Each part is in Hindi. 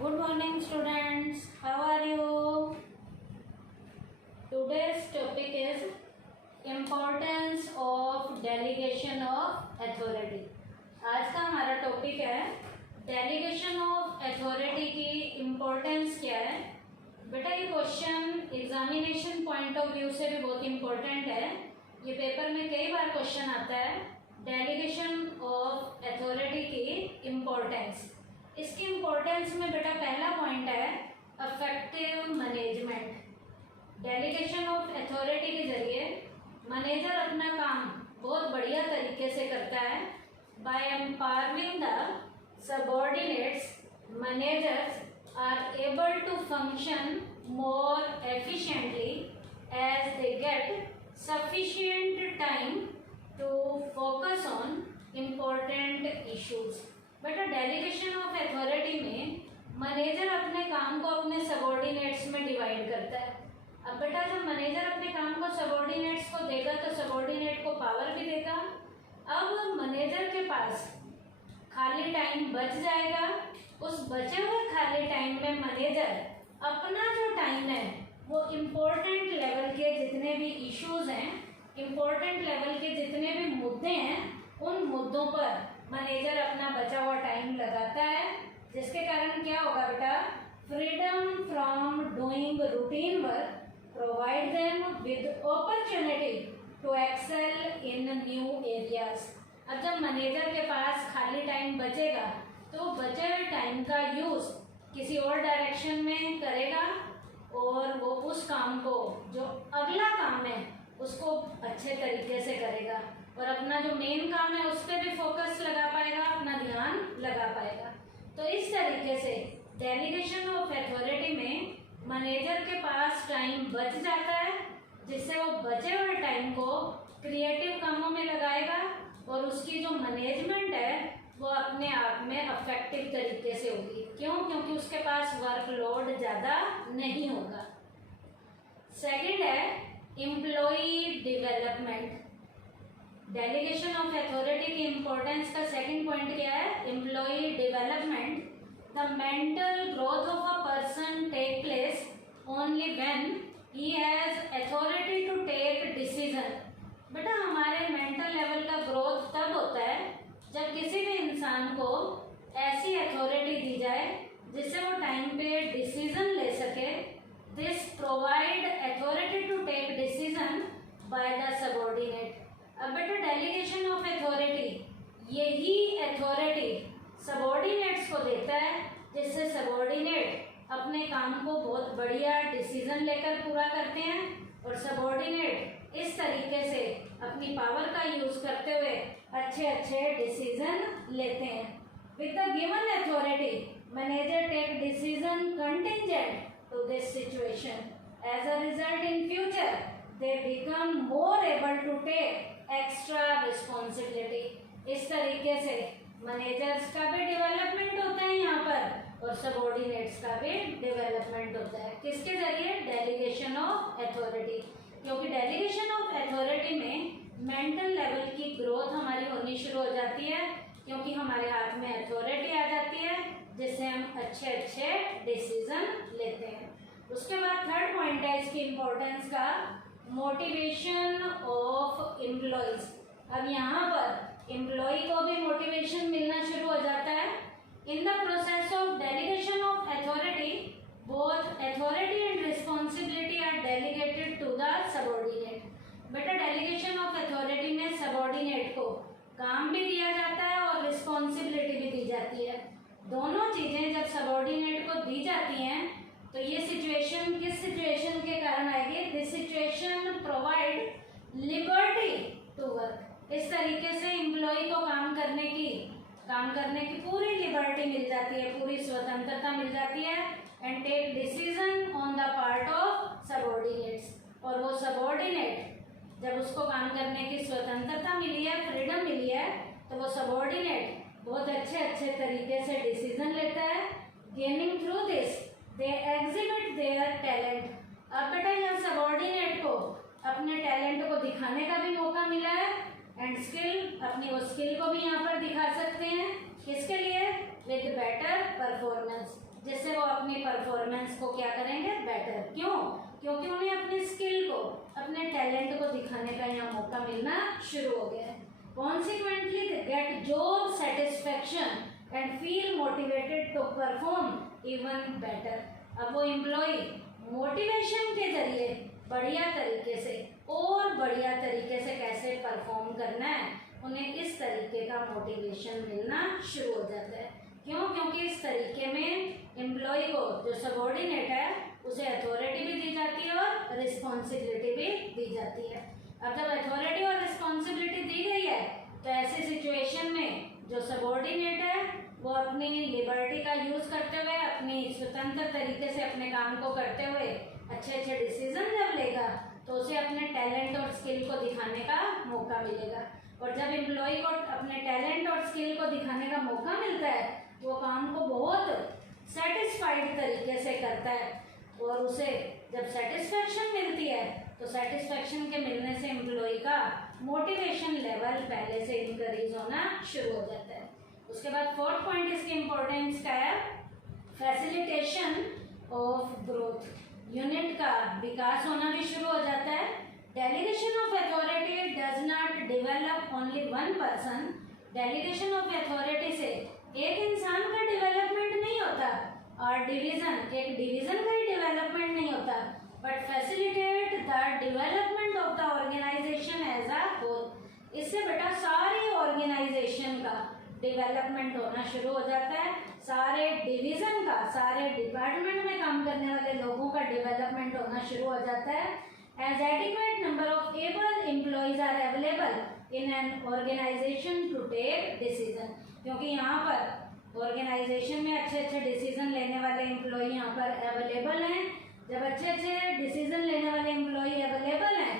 Good morning students, how are you? Today's topic is importance of delegation of authority. आज का हमारा टॉपिक है डेलीगेशन ऑफ अथॉरिटी की इम्पोर्टेंस क्या है। बेटा ये question examination point of view से भी बहुत इम्पोर्टेंट है। ये पेपर में कई बार क्वेश्चन आता है डेलीगेशन ऑफ अथॉरिटी की इम्पोर्टेंस। इसकी इम्पोर्टेंस में बेटा पहला पॉइंट है affective management. Delegation of authority के जरिए मैनेजर अपना काम बहुत बढ़िया तरीके से करता है। By empowering the subordinates managers are able to function more efficiently as they get sufficient time to focus on important issues. बेटा डेलीगेशन ऑफ अथॉरिटी में मैनेजर अपने काम को अपने सबऑर्डिनेट्स में डिवाइड करता है। अब बेटा जब मैनेजर अपने काम को सबऑर्डिनेट्स को देगा तो सबऑर्डिनेट को पावर भी देगा। अब मैनेजर के पास खाली टाइम बच जाएगा। उस बचे हुए खाली टाइम में मैनेजर अपना जो टाइम है वो इम्पोर्टेंट लेवल के जितने भी इश्यूज हैं, इम्पोर्टेंट लेवल के जितने भी मुद्दे हैं, उन मुद्दों पर मैनेजर अपना बचा हुआ टाइम लगाता है, जिसके कारण क्या होगा बेटा, freedom from doing routine work provide them with opportunity to excel in new areas. अब जब मैनेजर के पास खाली टाइम बचेगा तो बचे हुए टाइम का यूज किसी और डायरेक्शन में करेगा और वो उस काम को जो अगला काम है उसको अच्छे तरीके से करेगा और अपना जो मेन काम है उस पर भी फोकस लगा पाएगा, अपना ध्यान लगा पाएगा। तो इस तरीके से डेलीगेशन ऑफ अथॉरिटी में मैनेजर के पास टाइम बच जाता है, जिससे वो बचे हुए टाइम को क्रिएटिव कामों में लगाएगा और उसकी जो मैनेजमेंट है वो अपने आप में अफेक्टिव तरीके से होगी। क्यों? क्योंकि उसके पास वर्कलोड ज़्यादा नहीं होगा। सेकंड है employee development. Delegation of authority की इम्पोर्टेंस का सेकंड पॉइंट क्या है? Employee development. The mental growth of a person take place only when he has authority to take decision. बेटा हमारे मेंटल लेवल का ग्रोथ तब होता है जब किसी भी इंसान को ऐसी अथॉरिटी दी जाए जिससे वो टाइम पे डिसीजन ले सके। This provide authority to take decision by the subordinate. अब बेटा डेलीगेशन ऑफ अथॉरिटी यही अथॉरिटी सबऑर्डिनेट्स को देता है, जिससे सबऑर्डिनेट अपने काम को बहुत बढ़िया डिसीजन लेकर पूरा करते हैं और सबऑर्डिनेट इस तरीके से अपनी पावर का यूज करते हुए अच्छे अच्छे डिसीजन लेते हैं। With the given authority manager take decision contingent to this situation. As a result in future they become more able to take extra responsibility। इस तरीके से मैनेजर्स का भी डेवलपमेंट होता है यहाँ पर और सबऑर्डिनेट्स का भी डेवलपमेंट होता है। किसके जरिए? Delegation of authority. क्योंकि डेलीगेशन ऑफ अथॉरिटी में मेंटल लेवल की ग्रोथ हमारी होनी शुरू हो जाती है, क्योंकि हमारे हाथ में अथॉरिटी आ जाती है जिससे हम अच्छे अच्छे डिसीजन लेते हैं। उसके बाद थर्ड पॉइंट है इसकी इम्पोर्टेंस का, मोटिवेशन ऑफ एम्प्लॉयज। अब यहाँ पर एम्प्लॉय को भी मोटिवेशन मिलना शुरू हो जाता है। In the process of delegation of authority both authority and responsibility are delegated to the subordinate. बेटा डेलीगेशन ऑफ अथॉरिटी में सबऑर्डिनेट को काम भी दिया जाता है और रिस्पॉन्सिबिलिटी भी दी जाती है। दोनों चीजें जब सबऑर्डिनेट को दी जाती हैं तो ये सिचुएशन किस सिचुएशन के कारण आएगी? This situation provide liberty to work. इस तरीके से एम्प्लॉय को काम करने की पूरी लिबर्टी मिल जाती है, पूरी स्वतंत्रता मिल जाती है and take decision on the part of subordinates. और वो सबऑर्डिनेट जब उसको काम करने की स्वतंत्रता मिली है, फ्रीडम मिली है, तो वो सबऑर्डिनेट बहुत अच्छे तरीके से डिसीजन लेता है। Gaining through this they exhibit their talent। अब बेटा यहाँ सबऑर्डिनेट को अपने टैलेंट को दिखाने का भी मौका मिला है एंड स्किल, अपनी वो स्किल को भी यहाँ पर दिखा सकते हैं। किसके लिए? विद बेटर परफॉर्मेंस, जिससे परफॉर्मेंस को क्या करेंगे, बेटर। क्यों? क्योंकि उन्हें अपने स्किल को, अपने टैलेंट को दिखाने का यहाँ मौका मिलना शुरू हो गया है। Consequently, they get job satisfaction and feel motivated to perform even better. अब वो एम्प्लॉय मोटिवेशन के जरिए बढ़िया तरीके से और बढ़िया तरीके से कैसे परफॉर्म करना है, उन्हें इस तरीके का मोटिवेशन मिलना शुरू हो जाता है। क्यों? क्योंकि इस तरीके में एम्प्लॉय को, जो सबॉर्डिनेट है, उसे अथॉरिटी भी दी जाती है और रिस्पॉन्सिबिलिटी भी दी जाती है। अब जब अथॉरिटी और रिस्पॉन्सिबिलिटी दी गई है तो ऐसी सिचुएशन में जो सबॉर्डिनेट है वो अपनी लिबर्टी का यूज़ करते हुए, अपनी स्वतंत्र तरीके से अपने काम को करते हुए अच्छे अच्छे डिसीजन जब लेगा तो उसे अपने टैलेंट और स्किल को दिखाने का मौका मिलेगा। और जब एम्प्लॉय को अपने टैलेंट और स्किल को दिखाने का मौका मिलता है वो काम को बहुत सेटिस्फाइड तरीके से करता है और उसे जब सेटिस्फैक्शन मिलती है तो सेटिस्फैक्शन के मिलने से एम्प्लॉय का मोटिवेशन लेवल पहले से इंक्रीज होना शुरू हो जाता है। उसके बाद फोर्थ पॉइंट इसकी इम्पोर्टेंस का है फैसिलिटेशन ऑफ ग्रोथ। यूनिट का विकास होना भी शुरू हो जाता है। Delegation of authority does not develop only one person. Delegation of authority से एक इंसान का डेवलपमेंट नहीं होता और डिवीजन, एक डिवीजन का ही डेवलपमेंट नहीं होता, but facilitate the development of the organisation as a whole. इससे बेटा सारी ऑर्गेनाइजेशन का डेवलपमेंट होना शुरू हो जाता है, सारे डिवीजन का, सारे डिपार्टमेंट में काम करने वाले लोगों का डेवलपमेंट होना शुरू हो जाता है। As adequate number of able employees are available in an organisation to take decision. क्योंकि यहाँ पर ऑर्गेनाइजेशन में अच्छे अच्छे डिसीजन लेने वाले एम्प्लॉय यहाँ पर अवेलेबल हैं। जब अच्छे अच्छे डिसीजन लेने वाले एम्प्लॉय अवेलेबल हैं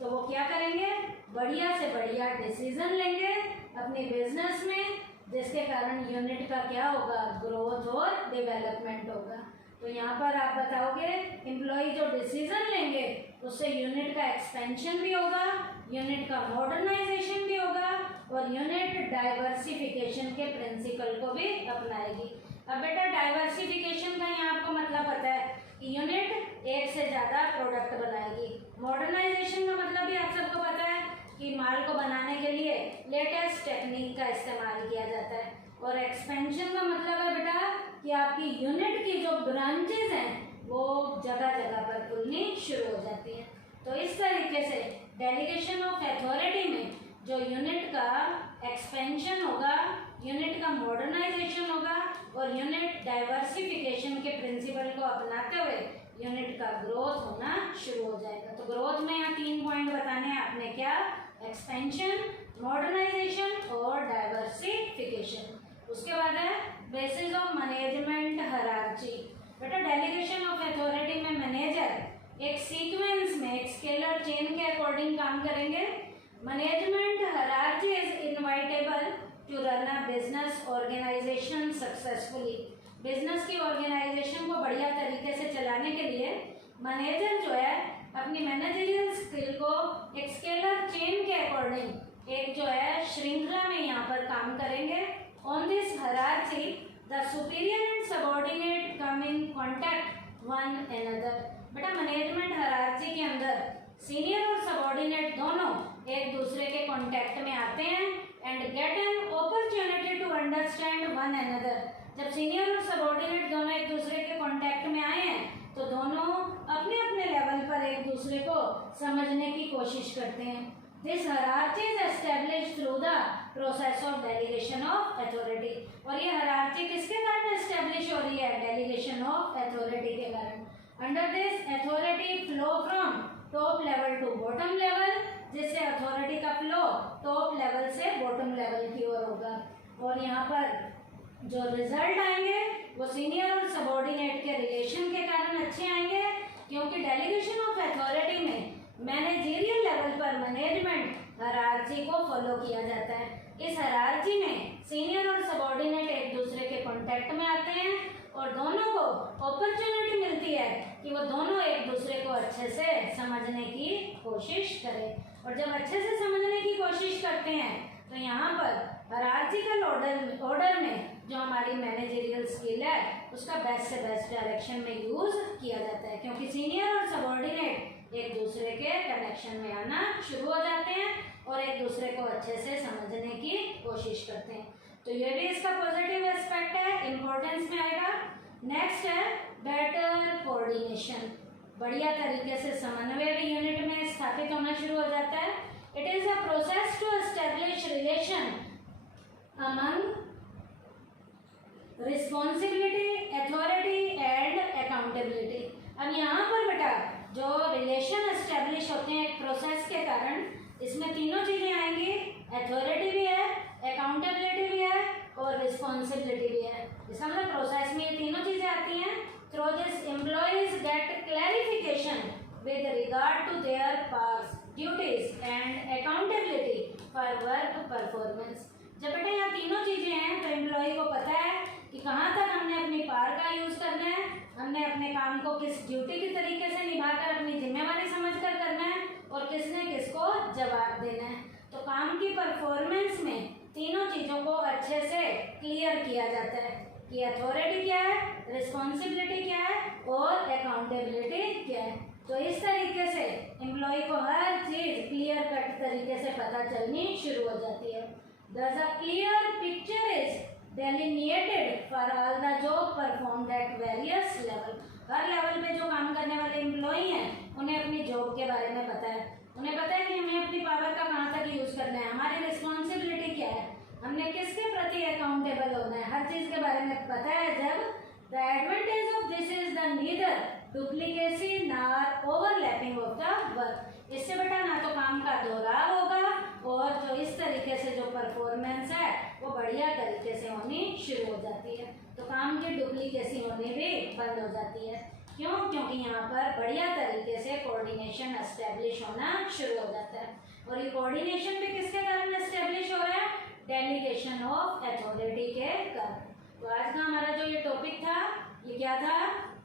तो वो क्या करेंगे, बढ़िया से बढ़िया डिसीजन लेंगे अपने बिजनेस में, जिसके कारण यूनिट का क्या होगा, ग्रोथ और डेवलपमेंट होगा। तो यहाँ पर आप बताओगे एम्प्लॉय जो डिसीजन लेंगे उससे यूनिट का एक्सपेंशन भी होगा, यूनिट का मॉडर्नाइजेशन भी होगा और यूनिट डाइवर्सिफिकेशन के प्रिंसिपल को भी अपनाएगी। अब बेटा डाइवर्सिफिकेशन का यहाँ आपको मतलब पता है कि यूनिट एक से ज़्यादा प्रोडक्ट बनाएगी। मॉडर्नाइजेशन का मतलब भी आप सबको पता है कि माल को बनाने के लिए लेटेस्ट टेक्निक का इस्तेमाल किया जाता है। और एक्सपेंशन का मतलब है बेटा कि आपकी यूनिट की जो ब्रांचेज हैं वो जगह जगह पर खुलनी शुरू हो जाती हैं। तो इस तरीके से डेलीगेशन ऑफ अथॉरिटी में जो यूनिट का एक्सपेंशन होगा, यूनिट का मॉडर्नाइजेशन होगा और यूनिट डाइवर्सिफिकेशन के प्रिंसिपल को अपनाते हुए यूनिट का ग्रोथ होना शुरू हो जाएगा। तो ग्रोथ में यहाँ 3 पॉइंट बताने हैं आपने, क्या, एक्सपेंशन, मॉडर्नाइजेशन और डाइवर्सिफिकेशन। उसके बाद है बेसिस ऑफ मैनेजमेंट हायरार्ची। बेटा डेलीगेशन ऑफ अथॉरिटी में मैनेजर एक सीक्वेंस में, एक स्केलर चेन के अकॉर्डिंग काम करेंगे। Management hierarchy is inevitable to run a business organization successfully. Business की ऑर्गेनाइजेशन को बढ़िया तरीके से चलाने के लिए मैनेजर जो है अपनी मैनेजरियल स्किल को एक स्केलर चेन के अकॉर्डिंग, एक जो है श्रृंखला में यहाँ पर काम करेंगे। On this hierarchy the superior and subordinate come in contact one another. बेटा मैनेजमेंट हायरार्ची के अंदर सीनियर और सबऑर्डिनेट दोनों एक दूसरे के कांटेक्ट में आते हैं and get an opportunity to understand one another. जब सीनियर और सबऑर्डिनेट दोनों एक दूसरे के कांटेक्ट में आए हैं तो दोनों अपने अपने लेवल पर एक दूसरे को समझने की कोशिश करते हैं। This hierarchy is established through the process of delegation of authority. और ये हायरार्ची किसके कारण एस्टैब्लिश हो रही है, डेलीगेशन ऑफ अथॉरिटी के कारण। Under this authority flow from top level to bottom level, जिससे अथॉरिटी का फ्लो टॉप लेवल से बॉटम लेवल की ओर होगा। और यहाँ पर जो रिजल्ट आएंगे वो सीनियर और सबऑर्डिनेट के रिलेशन के कारण अच्छे आएंगे, क्योंकि डेलीगेशन ऑफ अथॉरिटी में मैनेजरियल लेवल पर मैनेजमेंट हायरार्ची को फॉलो किया जाता है। इस हायरार्ची में सीनियर और सबऑर्डिनेट एक दूसरे के कांटेक्ट में आते हैं और दोनों को अपॉर्चुनिटी मिलती है कि वो दोनों एक दूसरे को अच्छे से समझने की कोशिश करें। और जब अच्छे से समझने की कोशिश करते हैं तो यहाँ पर हायरार्चिकल ऑर्डर में जो हमारी मैनेजरियल स्किल है उसका बेस्ट से बेस्ट डायरेक्शन में यूज किया जाता है, क्योंकि सीनियर और सबऑर्डिनेट एक दूसरे के कनेक्शन में आना शुरू हो जाते हैं और एक दूसरे को अच्छे से समझने की कोशिश करते हैं। तो ये भी इसका पॉजिटिव एस्पेक्ट है, इम्पोर्टेंस में आएगा। नेक्स्ट है बेटर कोऑर्डिनेशन, बढ़िया तरीके से समन्वय भी यूनिट में स्थापित होना शुरू हो जाता है। It is a process to establish relation among responsibility, authority and accountability. अब यहाँ पर बेटा जो रिलेशन एस्टेब्लिश होते हैं एक प्रोसेस के कारण, इसमें तीनों चीजें आएंगी, अथॉरिटी भी है, अकाउंटेबिलिटी भी है और रिस्पॉन्सिबिलिटी भी है। इसका मतलब प्रोसेस में ये तीनों चीजें आती हैं। Through this employees get clarification with regard to their parts, duties and accountability for work performance. जब बेटा यहाँ तीनों चीजें हैं तो एम्प्लॉय को पता है कि कहाँ तक हमने अपनी पावर का यूज करना है, हमने अपने काम को किस ड्यूटी के तरीके से निभाकर अपनी जिम्मेवारी समझकर करना है और किसने किसको जवाब देना है। तो काम की परफॉर्मेंस में तीनों चीजों को अच्छे से क्लियर किया जाता है कि अथॉरिटी क्या है, रिस्पॉन्सिबिलिटी क्या है और अकाउंटेबिलिटी क्या है। तो इस तरीके से एम्प्लॉय को हर चीज क्लियर कट तरीके से पता चलनी शुरू हो जाती है। Thus a clear picture is delineated for all the job performed at various level। Her level पे जो काम करने वाले एम्प्लॉय हैं उन्हें अपनी जॉब के बारे में पता है, उन्हें पता है कि हमें अपनी पावर का कहाँ तक यूज करना है, हमारी रिस्पॉन्सिबिलिटी क्या है, हमने किसके प्रति अकाउंटेबल होना है, हर चीज के बारे में पता है। जब the advantage of this is the neither duplicacy nor overlapping of the work. इससे बेटा ना तो काम का दोहराव होगा और जो इस तरीके से जो परफॉर्मेंस है वो बढ़िया तरीके से होनी शुरू हो जाती है। तो काम की डुप्लीकेसी होनी भी बंद हो जाती है। क्यों? क्योंकि यहाँ पर बढ़िया तरीके से कोऑर्डिनेशन एस्टेब्लिश होना शुरू हो जाता है। और ये कोऑर्डिनेशन भी किसके कारण एस्टेब्लिश हो रहा है? डेलीगेशन ऑफ अथॉरिटी के कारण। तो आज का हमारा जो ये टॉपिक था ये क्या था?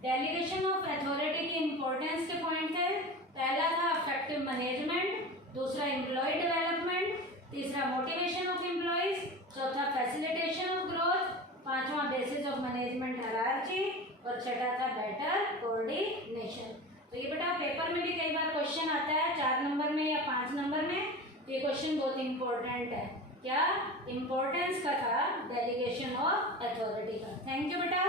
डेलीगेशन ऑफ अथॉरिटी की इम्पोर्टेंस के पॉइंट थे। पहला था इफेक्टिव मैनेजमेंट, दूसरा एम्प्लॉय डेवलपमेंट, तीसरा मोटिवेशन ऑफ एम्प्लॉयज, चौथा फैसिलिटेशन ऑफ ग्रोथ, पांचवा बेसिस ऑफ मैनेजमेंट हायरार्की और छठा था बेटर कोऑर्डिनेशन। तो ये बेटा पेपर में भी कई बार क्वेश्चन आता है 4 नंबर में या 5 नंबर में। तो ये क्वेश्चन बहुत इंपॉर्टेंट है। क्या इम्पोर्टेंस का था? डेलीगेशन ऑफ अथॉरिटी का। थैंक यू बेटा।